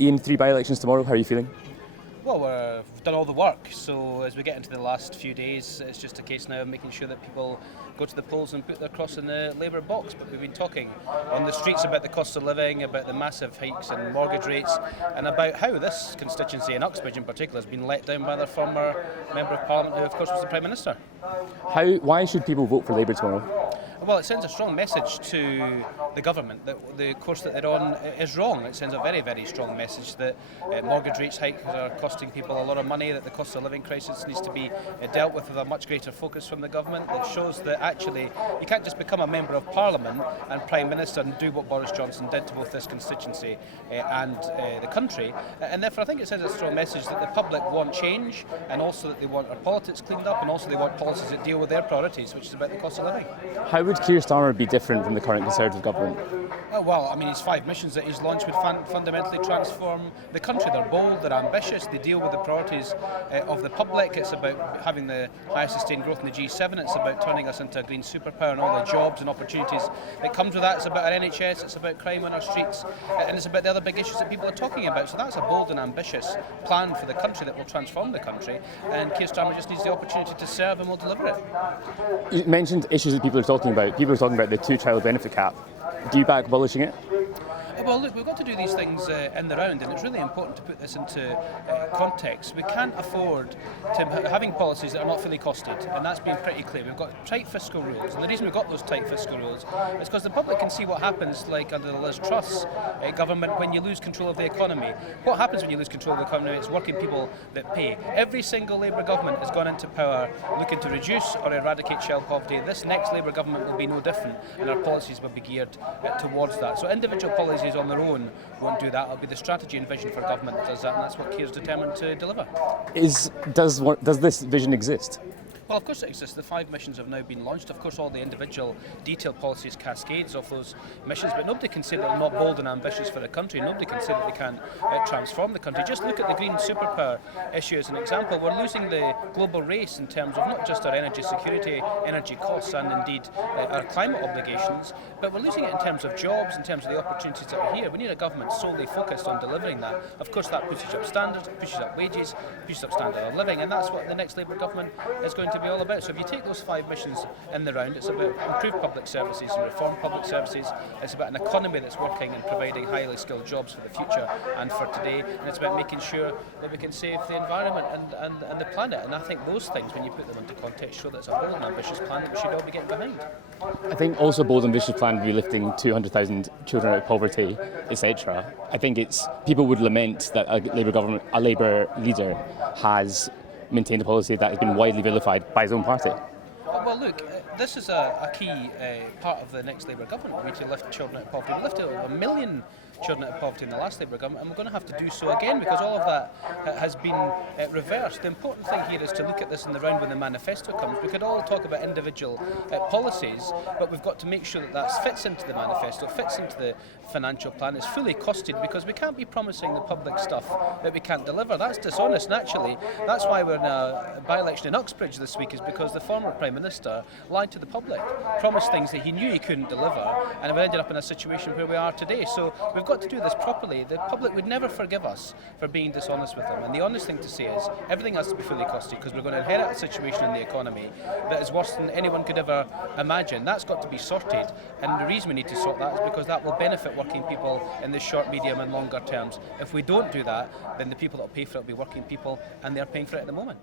Ian, 3 by-elections tomorrow, how are you feeling? Well, we've done all the work, so as we get into the last few days, it's just a case now of making sure that people go to the polls and put their cross in the Labour box. But we've been talking on the streets about the cost of living, about the massive hikes in mortgage rates, and about how this constituency in Uxbridge in particular has been let down by their former Member of Parliament, who of course was the Prime Minister. Why should people vote for Labour tomorrow? Well, it sends a strong message to the government that the course that they're on is wrong. It sends a very, very strong message that mortgage rates hikes are costing people a lot of money, that the cost of living crisis needs to be dealt with a much greater focus from the government. That shows that actually you can't just become a Member of Parliament and Prime Minister and do what Boris Johnson did to both this constituency and the country. And therefore I think it sends a strong message that the public want change, and also that they want our politics cleaned up, and also they want policies that deal with their priorities, which is about the cost of living. How would Keir Starmer be different from the current Conservative government? Well, I mean, his 5 missions that he's launched would fundamentally transform the country. They're bold, they're ambitious, they deal with the priorities of the public. It's about having the highest sustained growth in the G7. It's about turning us into a green superpower and all the jobs and opportunities that comes with that. It's about our NHS, it's about crime on our streets, and it's about the other big issues that people are talking about. So that's a bold and ambitious plan for the country that will transform the country, and Keir Starmer just needs the opportunity to serve, and will deliver it. You mentioned issues that people are talking about. People are talking about the 2-child benefit cap. Do you back abolishing it? Well, look, we've got to do these things in the round, and it's really important to put this into context. We can't afford to having policies that are not fully costed, and that's been pretty clear. We've got tight fiscal rules, and the reason we've got those tight fiscal rules is because the public can see what happens, like under the Liz Truss government, when you lose control of the economy. What happens when you lose control of the economy? It's working people that pay. Every single Labour government has gone into power looking to reduce or eradicate child poverty. This next Labour government will be no different, and our policies will be geared towards that. So individual policies on their own won't do that. It'll be the strategy and vision for government that does that, and that's what Keir's determined to deliver. Does this vision exist? Well, of course it exists. The 5 missions have now been launched. Of course, all the individual detailed policies cascades of those missions, but nobody can say that they're not bold and ambitious for the country. Nobody can say that they can't transform the country. Just look at the green superpower issue as an example. We're losing the global race in terms of not just our energy security, energy costs, and indeed our climate obligations, but we're losing it in terms of jobs, in terms of the opportunities that are here. We need a government solely focused on delivering that. Of course, that pushes up standards, pushes up wages, pushes up standard of living, and that's what the next Labour government is going to be all about. So if you take those 5 missions in the round, it's about improved public services and reform public services. It's about an economy that's working and providing highly skilled jobs for the future and for today, and it's about making sure that we can save the environment and the planet. And I think those things, when you put them into context, show that it's a bold and ambitious plan that we should all be getting behind. I think also a bold and ambitious plan would be lifting 200,000 children out of poverty, etc. I think people would lament that a Labour leader has maintained a policy that has been widely vilified by his own party. Well, look, this is a key part of the next Labour government. We need to lift children out of poverty. We lifted over 1 million children out of poverty in the last Labour government, and we're going to have to do so again, because all of that has been reversed. The important thing here is to look at this in the round when the manifesto comes. We could all talk about individual policies, but we've got to make sure that that fits into the manifesto, fits into the financial plan, is fully costed, because we can't be promising the public stuff that we can't deliver. That's dishonest, naturally. That's why we're in a by-election in Uxbridge this week, is because the former Prime Minister lied to the public, promised things that he knew he couldn't deliver, and we ended up in a situation where we are today. So we've got to do this properly. The public would never forgive us for being dishonest with them, and the honest thing to say is everything has to be fully costed, because we're going to inherit a situation in the economy that is worse than anyone could ever imagine. That's got to be sorted, and the reason we need to sort that is because that will benefit working people in the short, medium and longer terms. If we don't do that, then the people that will pay for it will be working people, and they're paying for it at the moment.